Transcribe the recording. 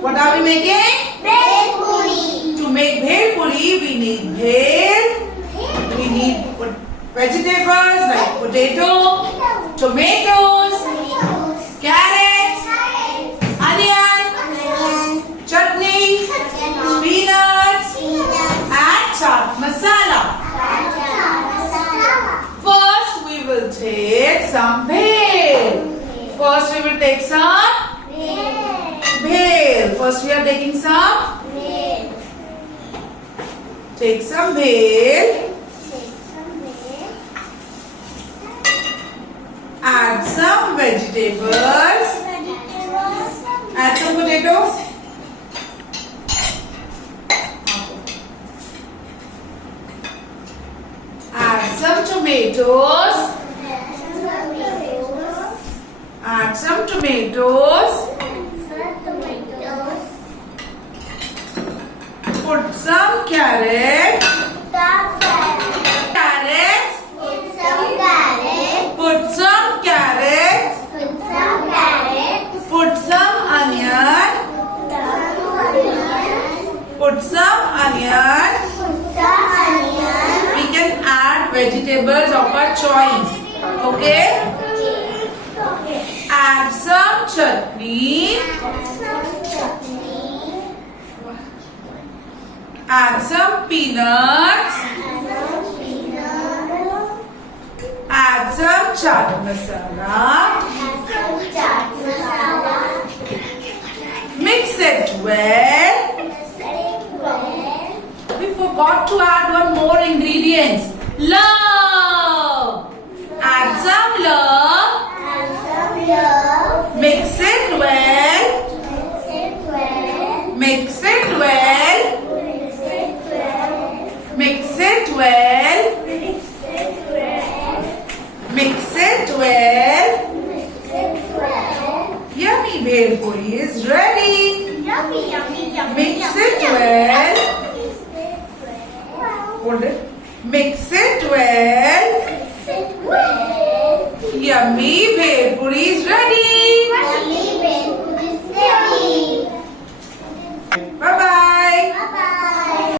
What are we making? Bhel Puri. To make Bhel Puri, we need bhel. We need vegetables like potato, tomatoes, carrots, onion, chutney, peanuts, and chaat masala. First, we will take some bhel. First, we will take some bhel. First, we are taking some. Take some bhel. Add some vegetables. Add some potatoes. Add some tomatoes. Add some tomatoes. Put some carrots. Carrots. Put some carrots. Put some onion. Put some onion. We can add vegetables of our choice. Okay? Add some chutney. Add some peanuts. Add some chaat masala. Mix it well. We forgot to add one more ingredient. Love. Add some love. Mix it well. Mix it well. Mix it well. Mix it well. Yummy Bhel Puri is ready. Mix it well. Hold it. Mix it well. Yummy Bhel Puri is ready.